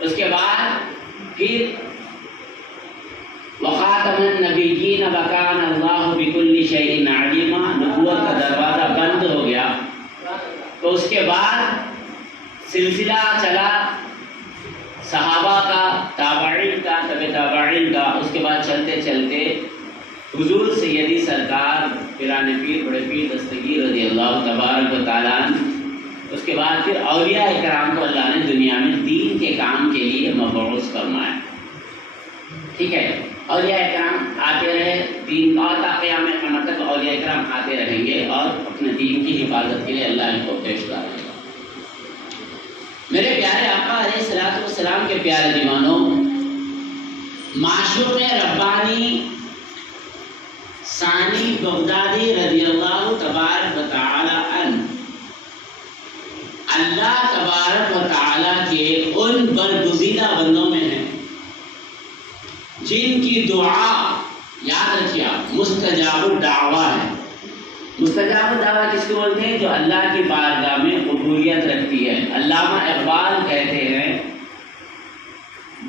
اس کے بعد پھر وخاتم النبیین وکان اللہ بکل شیء علیما، نبوت کا دروازہ بند ہو گیا. تو اس کے بعد سلسلہ چلا صحابہ کا، تابعین کا، تبع تابعین کا. اس کے بعد چلتے چلتے حضور سیدی سرکار پیران پیر بڑے پیر دستگیر رضی اللہ تبارک و تعالیٰ عنہ، اس کے بعد پھر اولیاء کرام کو اللہ نے دنیا میں دین کے کام کے لیے مبعوث فرمایا. ٹھیک ہے، اولیاء کرام آتے رہے دین، اور تا قیامت تک اولیاء کرام آتے رہیں گے اور اپنے دین کی حفاظت کے لیے اللہ ان کو پیش کرے گا. میرے پیارے آقا علیہ الصلوۃ والسلام کے پیارے دیوانوں، معشوق ربانی ثانی بغدادی رضی اللہ تبارک و تعالی عنہ اللہ تبارک و تعالی کے ان برگزیدہ بندوں میں ہیں جن کی دعا، یاد رکھیے آپ، مستجاب الدعوہ ہے. مستجاب الدعوہ کس کو بولتے ہیں؟ جو اللہ کی بارگاہ میں قبولیت رکھتی ہے. علامہ اقبال کہتے ہیں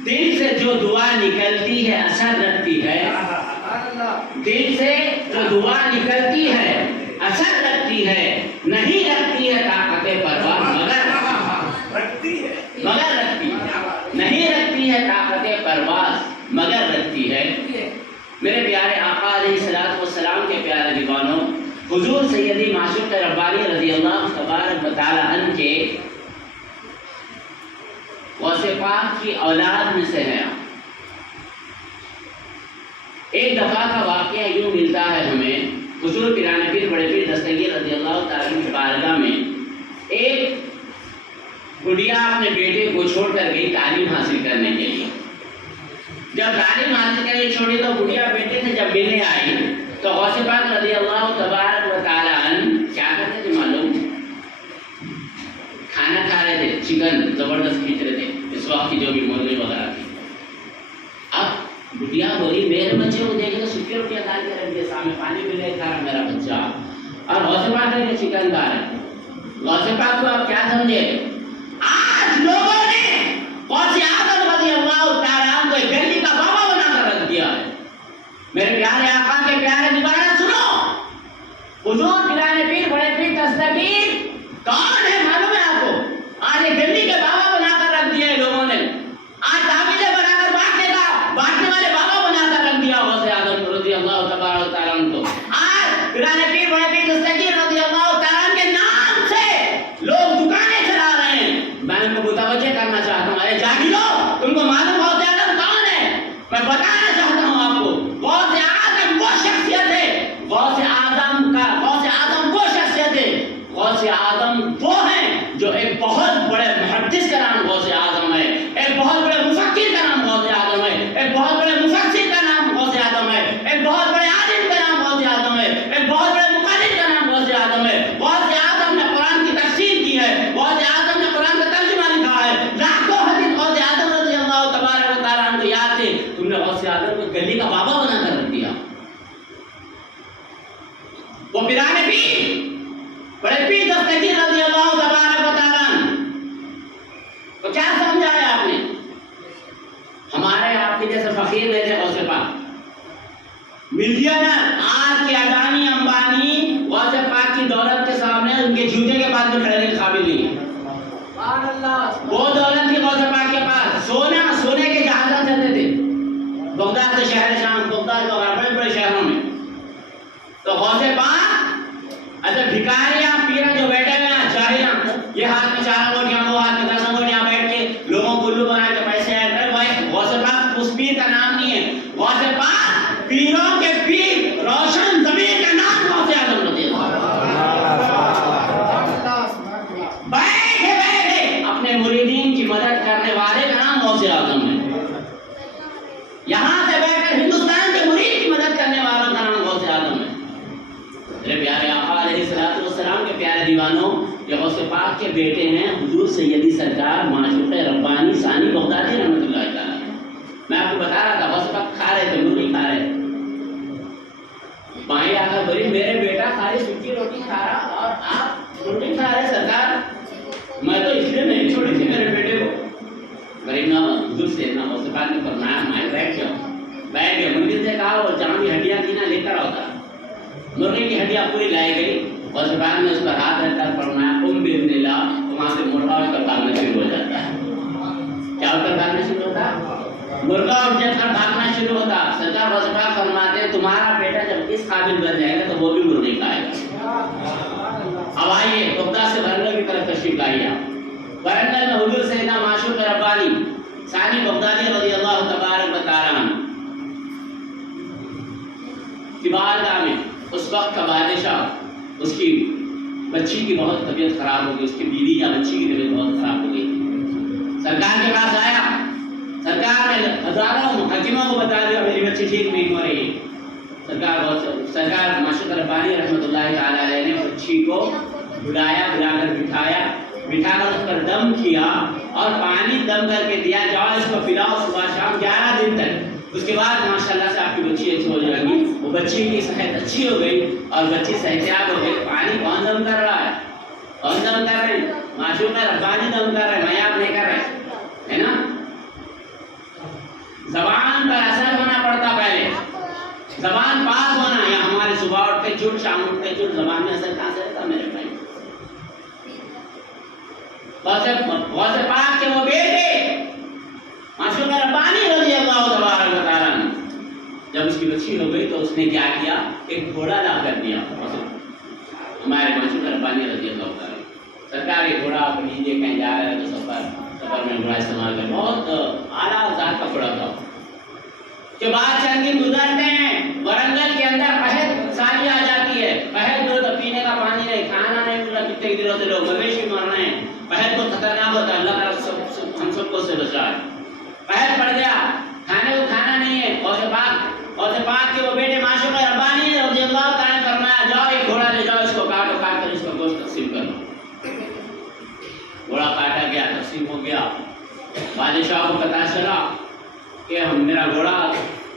دل سے جو دعا نکلتی ہے اثر رکھتی ہے، دل سے جو دعا نکلتی ہے اثر رکھتی ہے، نہیں رکھتی ہے طاقت پرواز مگر رکھتی نہیں رکھتی ہے طاقت پرواز مگر رکھتی ہے. میرے پیارے آقا علیہ الصلوۃ والسلام کے پیارے دیوانوں، حضور سیدی معشوق ربانی رضی اللہ تبارک و تعالی عنہ کے غوث پاک کی اولاد میں سے ہے. ایک دفعہ کا واقعہ یوں ملتا ہے ہمیں، حضور پیران پیر بڑے پیر دستگیر رضی اللہ تعالی کی بارگاہ میں ایک گڑیا اپنے بیٹے کو چھوڑ کر گئی تعلیم حاصل کرنے کے لیے. جب تعلیم حاصل کرنے چھوڑی تو گڑیا بیٹے سے جب ملنے آئی تو غوث پاک رضی اللہ تبارک و تعالی عنہ کیا کرتے تھے معلوم؟ کھانا کھا رہے تھے، چکن زبردست کھینچ رہے تھے، اس وقت کی جو بھی مرغی وغیرہ تھی. اب گڑیا بولی میرے بچے کو دیکھ کے سکھی روٹیاں کھا کے رکھ دیا، سامنے پانی بھی نہیں کھا رہا میرا بچہ، اور غوث پاک نے چکن کھا رہا ہے. غوث پاک کو آپ کیا سمجھے؟ آج لوگوں نے غوث اعظم رضی اللہ تعالیٰ عنہ کو گلی کا بابا بنا کر رکھ دیا ہے. میرے پیارے آقا کے پیارے دیوانہ سنو، حضور پیران پیر بڑے پیر دستگیر کون ہے معلوم ہے آپ کو؟ آج ایک گلی کے بابا بنا کر رکھ دیا ہے لوگوں نے. آج تعویذیں بنا کر بانٹنے والے بابا بنا کر رکھ دیا غوث اعظم رضی اللہ تبارک تعالیٰ عنہ کو. آج پیران پیر بڑے پیر دستگیر رضی اللہ تعالیٰ عنہ کے نام سے لوگ دکانیں چلا رہے ہیں. میں ان کو متوجہ کرنا چاہتا ہوں، ارے جاہلو، تم کو معلوم غوث اعظم کون ہے؟ میں بتانا چاہتا ہوں آپ کو، غوث اعظم وہ شخصیت ہے، غوث اعظم وہ شخصیت ہے، غوث اعظم وہ ہیں جو ایک بہت بڑے محدث کا نام غوث اعظم ہے، ایک بہت بڑے مفکر کا نام غوث اعظم ہے، ایک بہت بڑے مفسر کا نام غوث اعظم ہے، ایک بہت بڑے عالم کا نام غوث اعظم ہے، ایک بہت بڑے مقلد کا نام غوث اعظم ہے. غوث اعظم نے قرآن کی تفسیر کی ہے، غوث اعظم نے قرآن کا ترجمہ لکھا ہے. لاکھوں حدیث غوث اعظم رضی اللہ تبارک و تعالیٰ عنہ کو یاد تھے، تم نے غوث اعظم کو گلی کا بابا بنا کر رکھ دیا. وہ پیران پیر بڑے پیر دستگیر رضی اللہ تبارک و تعالیٰ عنہ تو کیا سمجھا ہے آپ نے؟ ہمارے آپ کے جیسے فقیر رہتے غوث پاک ملینر، آج کے اڈانی امبانی غوث پاک کی دولت کے سامنے ان کے جوتے کے پاس میں کھڑے کے قابل نہیں ہے. وہ دولت تھی غوث پاک کے پاس، سونے کے جہاز چلتے تھے بغداد سے شہر شام، بغداد وغیرہ بڑے بڑے شہروں میں. تو غوث پاک ایسے بھکاریاں پیرا جو بیٹھے ہوئے ہیں جاہلاں، یہ ہاتھ میں 4 انگوٹیاں، وہ ہاتھ میں 10 انگوٹیاں بیٹھ کے لوگوں کو الو بنا کے پیسے ایڈ کر. غوث پاک اس پیر کا نام نہیں ہے، غوث پاک پیروں کے پیر روشن ضمیر کا نام غوث اعظم رضی اللہ. بیٹھے بیٹھے اپنے مریدین کی مدد کرنے والے کا نام غوث اعظم ہے. یہاں سے بیٹھ کر ہندوستان کے مرید کی مدد کرنے والوں کا نام غوث اعظم ہے. میرے پیارے آقا علیہ الصلوۃ والسلام کے پیارے دیوانوں، یہ غوث پاک کے بیٹے ہیں حضور سیدی سرکار معشوق ربانی ثانی بغدادی رحمۃ اللہ تعالیٰ. میں آپ کو بتا رہا تھا غوث پاک کھا رہے تھے، وہ نہیں کھا رہے. مائیں آ کر بولی میرے بیٹا خالی سکی روٹی کھا رہا اور آپ روٹی کھا رہے سرکار. میں تو اس لیے نہیں چھوڑی تھی میرے بیٹے کو، غریب نواز سے نہ غوث پاک نے فرمایا میں بیٹھ گیا منزل سے کہا وہ جہاں بھی ہڈیاں تھی نا لے کر آتا مرغے کی ہڈیاں پوری لائی گئی غوث پاک نے اس پر ہاتھ رکھ کر فرمایا باذن اللہ وہاں سے مرغا اٹھ کر بھاگنا شروع ہو جاتا ہے کیا اٹھ کر بھاگنا شروع ہوتا مرغا اٹھ کر بھاگنا شروع ہوتا سرکار غوث پاک فرماتے ہیں تمہارا بیٹا جب اس قابل بن جائے گا تو وہ بھی مرغی کھائے گا اب آئیے بغداد سے ورنگل کی طرف تشریف لائیے آپ ورنگل میں حضور سیدنا معشوق ربانی ثانی بغدادی رضی اللہ تبارک و تعالی عنہ کی بارگاہ میں اس وقت کا بادشاہ اس کی بچی کی بہت طبیعت خراب ہو گئی اس کی بیوی یا بچی کی طبیعت بہت خراب ہو گئی سرکار کے پاس آیا سرکار نے ہزاروں حکیموں کو بتا دیا میری بچی ٹھیک نہیں ہو رہی سرکار معشوق ربانی رحمۃ اللہ تعالی علیہ نے بچی کو بلایا بلا کر بٹھا کر اس پر دم کیا اور پانی دم کر کے دیا جاؤ اس کو پلاؤ صبح شام 11 دن تک اس کے بعد ماشاءاللہ سے آپ کی بچی اچھی ہو جائے گی وہ بچی کی صحت اچھی ہو گئی اور بچی صحتیاب ہو گئی پانی کون دم کر رہا ہے کون دم کر رہے ہیں معشوق ربانی دم کر رہے ہیں میں آپ نہیں کر رہے ہے نا زبان پر اثر ہونا پڑتا پہلے زبان پاک ہونا یا ہمارے صبح اٹھ کے جھوٹ شام اٹھ کے جھوٹ زبان میں اثر کہاں سے رہتا میرے بھائی غوث پاک کے وہ بیٹے معشوق ربانی رضی اللہ تبارک و تعالی عنہ جب اس کی بچی ہو گئی تو اس نے کیا کیا ایک گھوڑا لا کر دیا ہمارے معشوق ربانی رضی اللہ تعالی سرکار یہ گھوڑا آپ لیجیے کہیں جا رہے ہیں تو سفر میں گھوڑا استعمال کر بہت اعلیٰ ذات کا گھوڑا تھا کے بعد چند دن گزرتے ہیں ورنگل کے اندر قحط سالی آ جاتی ہے قحط جو تو پینے کا پانی نہیں کھانا نہیں مل رہا کتنے دنوں سے لوگ مویشی مر رہے ہیں قحط کو خطرناک ہوتا ہے اللہ تعالیٰ ہم سب کو سے بچائے قحط پڑ گیا کھانے کو کھانا نہیں ہے غوث پاک کے وہ بیٹے معشوق ربانی رضی اللہ تعالیٰ فرمایا جاؤ یہ گھوڑا لے جاؤ اس کو کاٹو کاٹ کر اس کا گوشت تقسیم کرو گھوڑا کاٹا گیا تقسیم ہو گیا بادشاہ کو پتہ چلا کہ ہم میرا گھوڑا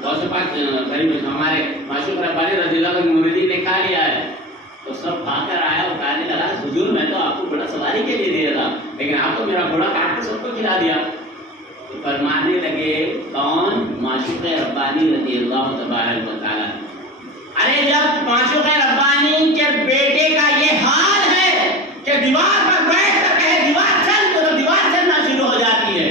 غوث پاک غریب ہمارے معشوق ربانی رضی اللہ عنہ مریدی نے کھا لیا ہے تو سب کھا کر آیا اور کہنے لگا حضور میں تو آپ کو گھوڑا سواری کے لیے دیا تھا لیکن آپ تو میرا گھوڑا کاٹ کے سب کو کھلا دیا تو فرمانے لگے کون معشوق ربانی رضی اللہ تبارک و تعالی ارے جب معشوق ربانی کے بیٹے کا یہ حال ہے کہ دیوار پر بیٹھ کر کہے دیوار چل تو دیوار چلنا شروع ہو جاتی ہے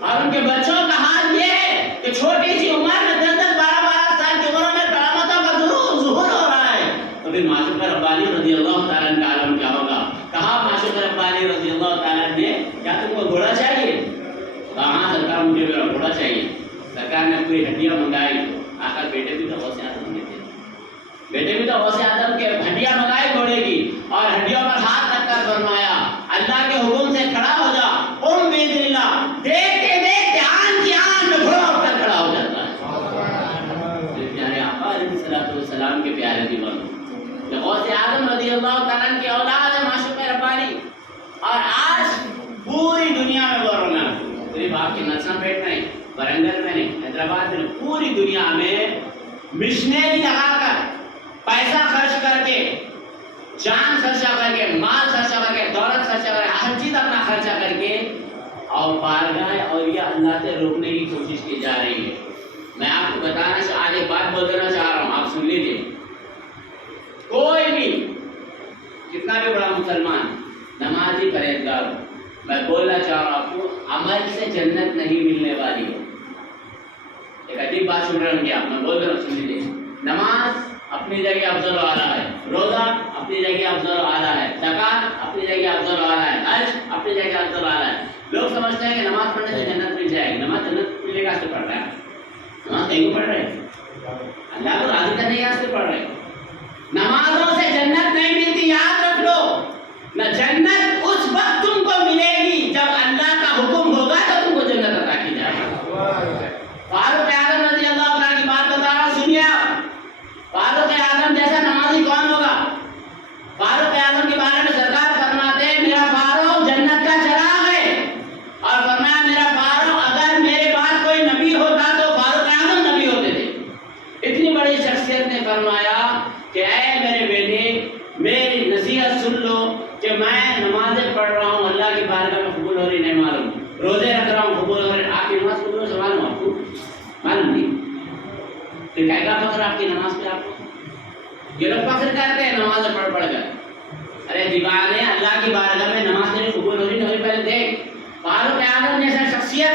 اور ان کے بچوں کا حال یہ ہے کہ چھوٹی سی عمر میں 10-12 سال کی عمر میں کرامتوں کا ظہور ہو رہا ہے تو پھر معشوق ربانی رضی اللہ تعالیٰ عنہ کا عالم کیا ہوگا کہا معشوق ربانی رضی اللہ تعالیٰ عنہ نے کیا تم کو گھوڑا چاہیے کہاں سرکار مجھے میرا گھوڑا چاہیے سرکار نے کوئی ہڈیاں منگائی آخر بیٹے بھی تو غوث اعظم کے تھے بیٹے بھی تو غوث اعظم کے ہڈیاں منگائی گھوڑے کی اور ہڈیوں پر ہاتھ رکھ کر فرمایا اللہ کے حکم سے کھڑا ہو جا قم باذن اللہ دیکھتے دیکھتے آن کی آن میں گھوڑا اٹھ کر کھڑا ہو جاتا ہے پیارے آقا علیہ السلام کے پیارے دیوانوں غوث اعظم رضی اللہ تعالیٰ عنہ کی اولاد ہے معشوق ربانی اور آج پوری دنیا میں وہ رونق صرف آپ کے نرسم پیٹ میں ورنگل میں نہیں حیدرآباد میں پوری دنیا میں مشنری لگا کر پیسہ خرچ کر کے جان خرچہ کر کے مال خرچہ کر کے دولت خرچہ کر کے ہر چیز اپنا خرچہ کر کے اور بارگاہ اور یہ اللہ سے روکنے کی کوشش کی جا رہی ہے میں آپ کو بتانا آج ایک بات بول دینا چاہ رہا ہوں آپ سن لیجیے کوئی بھی کتنا بھی بڑا مسلمان نمازی پرہیزگار ہو میں بولنا چاہ رہا ہوں آپ کو عمل سے جنت نہیں ملنے والی ہو ایک عجیب بات سن رہے ہوں گے آپ میں بول رہا ہوں سن لیجیے نماز اپنی جگہ افضل و اعلیٰ ہے روزہ اپنی جگہ افضل و اعلیٰ ہے زکات اپنی جگہ افضل و اعلیٰ ہے حج اپنی جگہ افضل و اعلیٰ ہے لوگ سمجھتے ہیں کہ نماز پڑھنے سے جنت مل جائے گی نماز جنت ملے گا سے پڑھ رہا ہے نماز کہیں پڑھ رہے اللہ کو راضی کرنے کے واسطے پڑھ رہے نمازوں سے جنت نہیں ملتی یاد رکھ لو نہ جنت اس وقت تم کو ملے گی جب اللہ کا حکم ہوگا تو تم کو جنت عطا کی جائے گی فاروق اعظم رضی اللہ عنہ کی بات بتا رہا ہوں سنیے آپ فاروق اعظم جیسا نمازی کون ہوگا فاروق اعظم کے بارے میں سرکار فرماتے ہیں میرا فاروق جنت کا چراغ ہے اور فرمایا میرا فاروق اگر میرے بعد کوئی نبی ہوتا تو فاروق اعظم نبی ہوتے تھے اتنی بڑی شخصیت نے فرمایا کہ اے میرے بیٹے میری نصیحت سن لو کہ میں نماز معلوم نہیں پھر کہے گا فخر آپ کی نماز پہ؟ آپ کو یہ لوگ فخر کرتے ہیں نماز پڑھ پڑھ کر. ارے دیوانے اللہ کی بارگاہ میں نماز تیری قبول ہو رہی نہیں ہو رہی پہلے دیکھ. فاروق اعظم جیسا شخصیت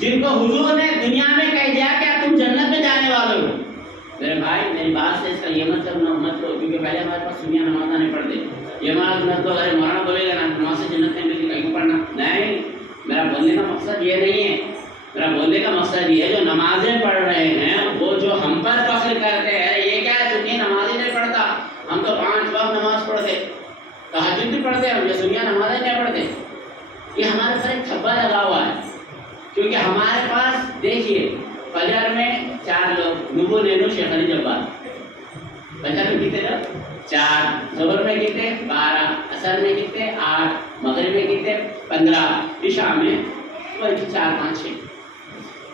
جن کو حضور نے دنیا میں کہہ دیا کہ تم جنت میں جانے والے ہو. میرے بھائی میری بات سے اس کا یہ مطلب مت لو کیونکہ پہلے ہمارے پاس سنیا نماز نہیں پڑھتے. یہ مت لو ارے مولانا بولے گا نا نماز سے جنت نہیں ملتی کہیں کو پڑھنا نہیں. میرا بولنے کا مقصد یہ نہیں ہے. میرا بولنے کا مقصد یہ ہے جو نمازیں پڑھ رہے ہیں وہ جو ہم پر فخر کرتے ہیں یہ کیا ہے سنی نماز ہی نہیں پڑھتا ہم تو 5 وقت نماز پڑھتے تہجد بھی پڑھتے ہیں یہ سنیا نمازیں نہیں پڑھتے. یہ ہمارے پر ایک تھبا لگا ہوا ہے کیونکہ ہمارے پاس دیکھیے فجر میں 4 لوگ نبو نینو شیخ علی جبار. فجر میں کتنے لوگ 4, ظہر میں کتنے 12, عصر میں کتنے 8, مغرب میں کتنے 15, عشاء میں 4 5 6.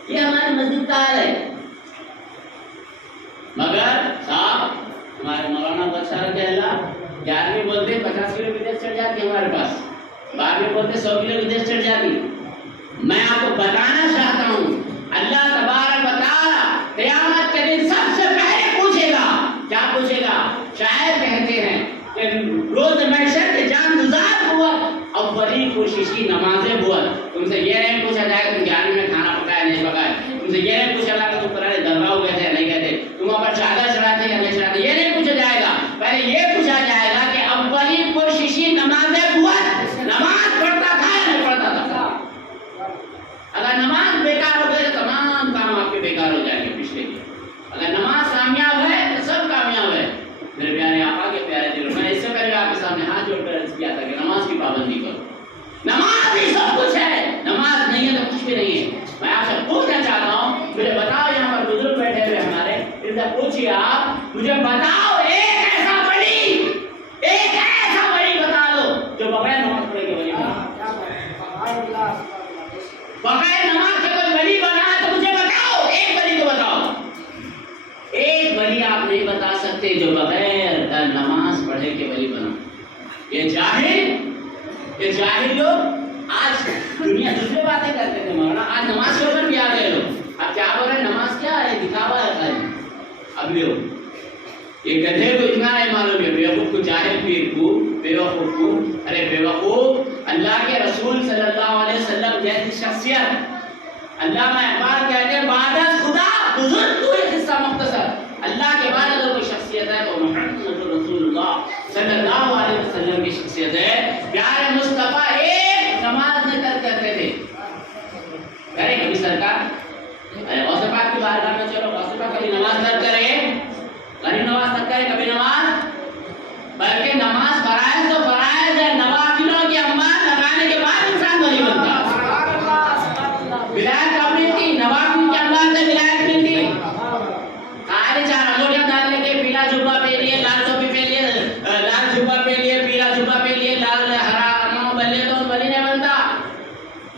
یہ ہمارے مسجد کا حال ہے. مگر صاحب ہمارے مولانا بخشا رضی اللہ 11ویں بولتے 50 کلو میٹر چڑھ جاتی ہمارے پاس, 12ویں بولتے 100 کلو میٹر چڑھ جاتی. میں آپ کو بتانا چاہتا ہوں اللہ تبارک و تعالی قیامت کے دن سب سے پہلے پوچھے گا. کیا پوچھے گا؟ شاعر کہتے ہیں کہ روز محشر کے جان گزار ہوا اولی کوششی نمازیں ہوا. تم سے یہ نہیں پوچھا جائے تم 11ویں میں کھانا پکایا نہیں پکایا. تم سے یہ نہیں پوچھا جائے کہ تم پرانے درگاہ ہو گئے تھے نہیں گئے تھے, تم وہاں پر چادر چڑھاتے یا نہیں چڑھاتے. یہ نہیں پوچھا جائے گا. پہلے یہ پوچھا جائے گا کہ اولی کوششی نمازیں ہوا نماز پڑھتا تھا یا نہیں پڑھتا تھا. اگر نماز بیکار ہو گئی تو تمام کام آپ کے بیکار ہو جائیں گے پچھلے کے. اگر نماز کامیاب ہے تو سب کامیاب ہے. میرے پیارے آقا کے پیارے دلوں میں اس سے پہلے آپ کے سامنے ہاتھ جوڑ کر عرض کیا تھا کہ نماز کی پابندی کرو. نماز ہی سب کچھ ہے, نماز نہیں ہے تو کچھ بھی نہیں ہے. میں آپ سے پوچھنا چاہتا ہوں مجھے بتاؤ یہاں پر بزرگ بیٹھے ہوئے ہمارے ان سے پوچھیے آپ مجھے بتاؤ ایک ایسا ولی بتا دو جو بغیر نماز پڑھے کے ولی بغیر نماز کے کوئی ولی بنا تو مجھے بتاؤ. ایک ولی کو بتاؤ. ایک ولی آپ نہیں بتا سکتے جو بغیر نماز پڑھے کے ولی بنا. یہ جاہل لوگ آج دنیا دوسرے باتیں کرتے تھے مولانا, آج نماز کے اوپر بھی آ گئے لوگ. اب کیا بول رہے ہیں نماز کیا ہے دکھاوا ہے خالی. اب یہ گدھے کو اتنا نہیں معلوم ہے بیوقوف کو جاہل پیر کو بیوقوف کو. ارے بیوقوف اللہ کے رسول صلی اللہ علیہ وسلم جیسی شخصیت علامہ اقبال کہتے ہیں بعد از خدا بزرگ تو ایک حصہ مختصر. اللہ کے بعد اگر کوئی شخصیت ہے تو محمد رسول اللہ صلی اللہ علیہ وسلم کی شخصیت ہے. پیارے مصطفیٰ ایک نماز میں ترک کرتے تھے. کرے کبھی سرکار غوث پاک کی بارگاہ میں چلو غوث پاک کبھی نماز ترک کرے غریب نماز ترک کرے کبھی نماز, بلکہ نماز فرائض تو فرائض ہے. نوافلوں کے انبار لگانے کے بعد انسان ولی بنتا. ولایت کب ملتی؟ نوافل کے انبار سے ولایت ملتی. خالی 4 انگوٹیاں ڈالنے کے پیلا جبہ پہ لیے لال ٹوپی پہ لیے لال جبہ پہ لیے پیلا جبہ پہ لیے لال ہرا نام بلے تو ولی نہیں بنتا.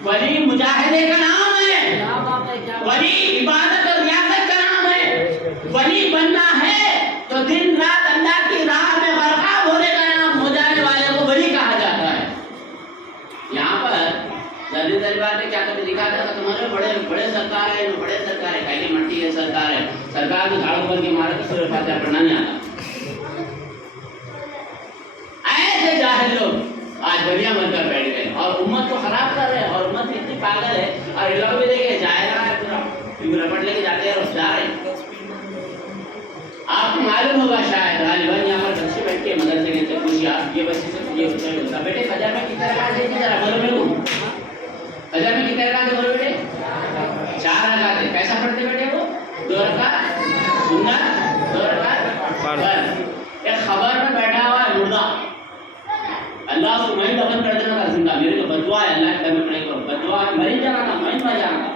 ولی مجاہدے کا نام ہے, ولی عبادت اور ریاضت کا نام ہے. ولی بننا ہے تو دن رات اللہ کی راہ میں غرقاب ہونے کا نام ہو جانے والے کو ولی کہا جاتا ہے. یہاں پر جلدی دربار میں کیا کبھی دکھا جاتا تمہارے بڑے سرکار ہے کہیں مٹی ہے سرکار کو جھاڑو پر کے مارے تو سورہ فاتحہ پڑھنا نہیں آتا. ایسے جاہل لوگ آج بڑھیا بن کر بیٹھ گئے اور امت کو خراب کر رہے ہیں. اور امت اتنی پاگل ہے اور یہ لوگ بھی دیکھے جاہل ہے پورا رپٹ لے کے جاتے ہیں اور جا رہے ہیں. آپ کو معلوم ہوگا شاید غالباً یہاں پر بچے بیٹھ کے مدرسے کے اندر پوچھیے آپ یہ بچے سے یہ پوچھا ہوتا بیٹے فجر میں کتنے رکعت ہے ذرا بولو میرے کو. فجر میں کتنے رکعت ہے بولو بیٹے 4 رکعت ہے. کیسا پڑھتے بیٹے وہ 2 رکعت سنت 2 رکعت فرض. ایک خبر میں بیٹھا ہوا ہے مردہ, اللہ اس کو وہیں دفن کر دینا تھا زندہ. میرے کو بدعا ہے اللہ کے دفن نہیں کرو بدعا ہے مر جانا تھا وہیں مر جانا تھا.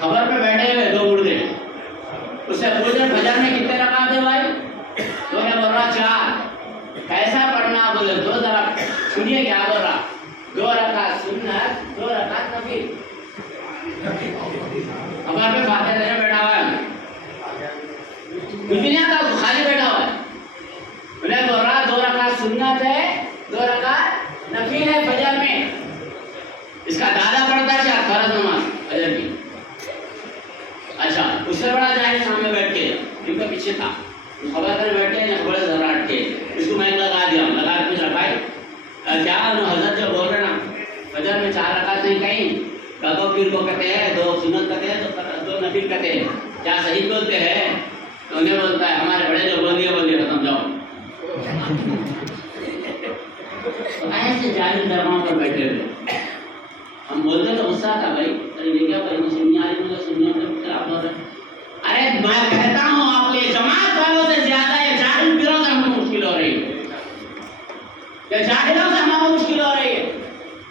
خبر پہ بیٹھے ہوئے 2 مردے. اس سے پوچھے فجر میں کتنے رکعت ہے بھائی تو نے بول رہا 4. کیسا پڑھنا بولے 2 ذرا سنیے کیا بول رہا 2 رکعت سنت 2 رکعت نفل. خبر پہ فاتحہ دینے بیٹھا ہوا ہے کچھ بھی نہیں آتا خالی بیٹھا ہوا ہے. انہیں بول رہا 2 رکعت سنت ہے 2 رکعت نفل ہے فجر میں. اس کا دادا پڑھتا ہے 4 فرض نماز فجر کی. اچھا پیچھے تھا، خبر کرنے بیٹھے ہیں بڑے ذراٹ کے، اس کو میں لگا دیا، لگا کے پوچھا بھائی کیا حضرت جو بول رہے نا فجر میں 4 رکعت نہیں کہیں، 2 پیر کو کہتے ہیں، 2 سنت کہتے ہیں، 2 نفل کہتے ہیں، کیا صحیح بولتے ہیں؟ تو انہیں بولتا ہے ہمارے بڑے جو بول دیے ختم جاؤ۔ ایسے جاہل درماں پر بیٹھے ہوئے ہم بولتے تو غصہ تھا بھائی، ارے یہ کیا بھائی سنی آ رہی مجھے سنیوں کے خلاف ہو رہا ہے۔ ارے میں کہتا ہوں آپ کے جماعت والوں سے زیادہ یہ جاہل پیروں سے ہم کو مشکل ہو رہی ہے، یہ جاہلوں سے ہم کو مشکل ہو رہی ہے۔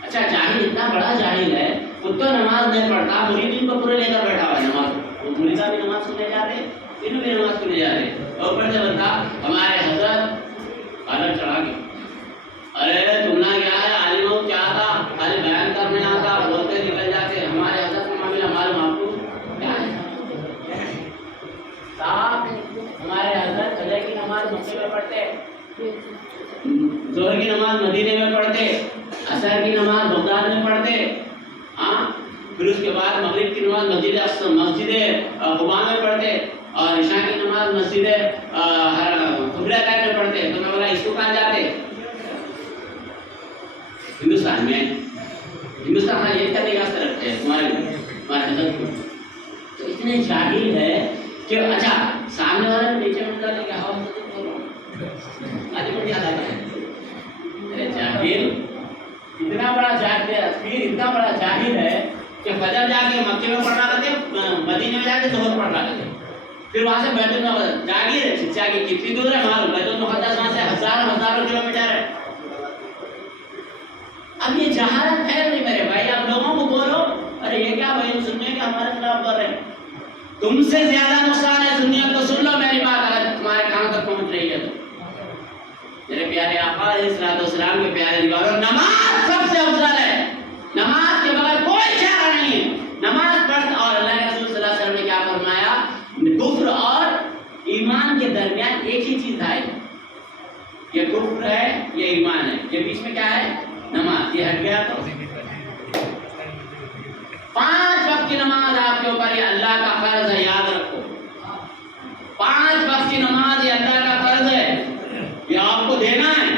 اچھا جاہل اتنا بڑا جاہل ہے، خود تو نماز نہیں پڑھتا، مرید کو پورے لے کر بیٹھا ہوا ہے نماز، وہ مریدہ بھی نماز کو لے جاتے، انہوں بھی نماز کو لے جاتے، اور اوپر سے بتا ہمارے حضرت الگ چڑھا کے ارے تم نے کیا ہے عالموں کیا تھا، خالی بیان کرنے آتا، بولتے نکل جاتے، ہمارے حضرت کا معاملہ معلوم آپ کو کیا ہے صاحب؟ ہمارے حضرت فجر کی نماز مکے میں پڑھتے، ظہر کی نماز مدینے میں پڑھتے، عصر کی نماز بغداد میں پڑھتے، ہاں پھر اس کے بعد مغرب کی نماز مسجد قباء میں پڑھتے، اور عشاء کی نماز مسجد قبلہ طیب میں پڑھتے۔ تو میں بولا اس کو کہاں جاتے؟ ہندوستان میں، ہندوستان میں یہ طریقہ سے رکھتے ہیں ہمارے حضرت کو، تو اتنے جاہل ہے کہ اچھا سامنے والے نیچے میں ڈالے کہ ہوا سے بول رہا ہوں آج بڑھ جاتا ہے۔ ارے جاہل اتنا بڑا جاہل ہے، پیر اتنا بڑا جاہل ہے کہ فجر جا کے مکے میں پڑھنا کرتے، مدینے میں جا کے ظہر پڑھنا کرتے، پھر وہاں سے بیت المقدس جاگیر ہے، شکشا کی کتنی دور ہے معلوم، بیت المقدس وہاں سے ہزاروں کلومیٹر ہے۔ اب یہ جہالت ہے نہیں میرے بھائی، آپ لوگوں کو بولو ارے یہ کیا بھائی سننے کے ہمارے خلاف کر رہے ہیں، تم سے زیادہ نقصان ہے سنیت کو سن لو میری بات اگر تمہارے کان تک پہنچ رہی ہے تو۔ میرے پیارے آقا علیہ الصلوۃ والسلام کے پیارے دیواروں، نماز سب سے افضل ہے، نماز کے بغیر کوئی چارہ نہیں ہے، نماز پڑھ۔ اور اللہ کے رسول صلی اللہ علیہ وسلم نے کیا فرمایا؟ کفر اور ایمان کے درمیان ایک ہی چیز ہے، یہ کفر ہے یہ ایمان ہے، یہ بیچ میں کیا ہے؟ نماز۔ یہ ہٹ گیا تو 5 وقت کی نماز آپ کے اوپر یہ اللہ کا فرض ہے، یاد رکھو 5 وقت کی نماز یہ اللہ کا فرض ہے، یہ آپ کو دینا ہے۔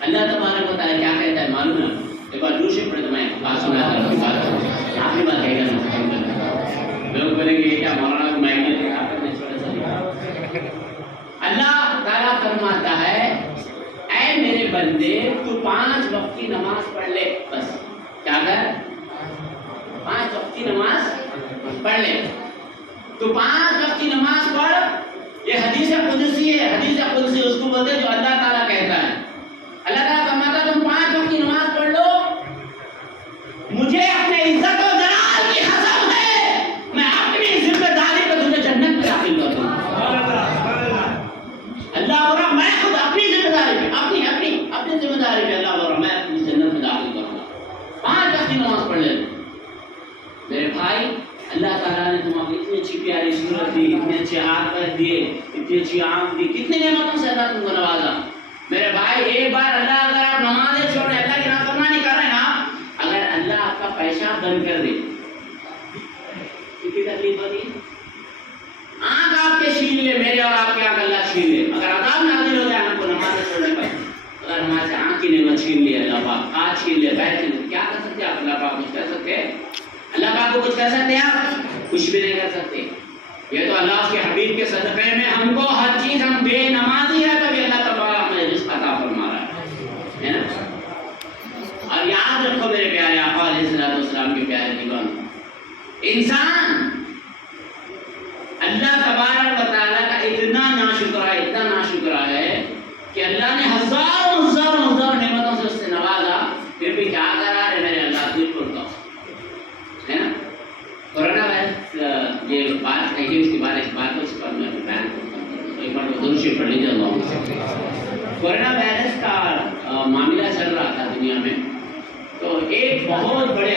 اللہ تبارک و تعالیٰ کیا کہتا ہے معلوم ہے؟ ایک بار دوسری پڑھ تو میں بات سنا تھا، آپ کی بات کہے گا، لوگ بولیں گے یہ کیا مولانا کو مائک دے آپ نے چھوڑا سا۔ اللہ تعالیٰ فرماتا ہے اے میرے بندے تو 5 وقت کی نماز پڑھ لے، بس کیا کر 5 وقت کی نماز پڑھ لے، تو 5 وقت کی نماز پڑھ۔ یہ حدیث قدسی ہے، حدیث قدسی اس کو بولتے ہیں جو اللہ تعالیٰ کہتا ہے، اللہ تعالیٰ فرماتا ہے تم 5 وقت کی نماز پڑھ لو، مجھے اپنے عزت و جلال کی قسم ہے میں اپنی ذمہ داری پہ تجھے جنت میں داخل کر دوں گا۔ اللہ بول رہا میں خود اپنی ذمہ داری پہ اپنی ذمہ داری پہ اللہ بول رہا میں اپنی جنت میں داخل کروں گا۔ 5 وقت کی نماز پڑھ لے میرے بھائی، اللہ تعالیٰ نے تمہیں اتنی اچھی پیاری صورت دی، اتنے اچھے ہاتھ پیر دیے، اتنی اچھی آنکھ دی، کتنے نعمتوں سے اللہ تم کو نوازا۔ میرے بھائی ایک بار اللہ اگر آپ نمازیں چھوڑیں، اللہ کی نافرمانی کر رہے ہیں نا، اگر اللہ آپ کا پیشاب بند کر دے کتنی تکلیف ہوتی ہے؟ آنکھ آپ کے چھین لے، میرے اور آپ کے آنکھ اللہ چھین لے، اگر عذاب نازل ہو جائے ہم کو نمازیں چھوڑنے پر، اگر ہمارے سے آنکھ کی نعمت چھین لی اللہ پاک، ہاتھ چھین لے، پیر چھین لے، کیا کر سکتے آپ؟ اللہ پاک کچھ کر سکتے ہیں؟ اللہ پاک کو کچھ کر سکتے ہیں آپ؟ کچھ بھی نہیں کر سکتے۔ یہ تو اللہ کے حبیب کے صدقے میں ہم کو ہر چیز، ہم بے نمازی ہے تبھی اللہ تبارک ہمیں رزق عطا فرما رہا ہے نا۔ اور یاد رکھو میرے پیارے آقا علیہ الصلوۃ والسلام کے پیارے دیوان، انسان اللہ تبارک و تعالیٰ کا اتنا ناشکرا ہے کہ اللہ نے ہزاروں نعمتوں سے اس سے نوازا، پھر بھی کیا کرا رہے میرے اللہ تجھ کو ہے نا۔ کورونا وائرس یہ بات ہے کہ اس کے بعد ایک بات ہے، اس پر میں بیان کرتا ہوں، ایک بار دونوں شیئر پڑھ لیجیے اللہ سے۔ کورونا وائرس کا معاملہ چل رہا تھا دنیا میں، تو ایک بہت بڑے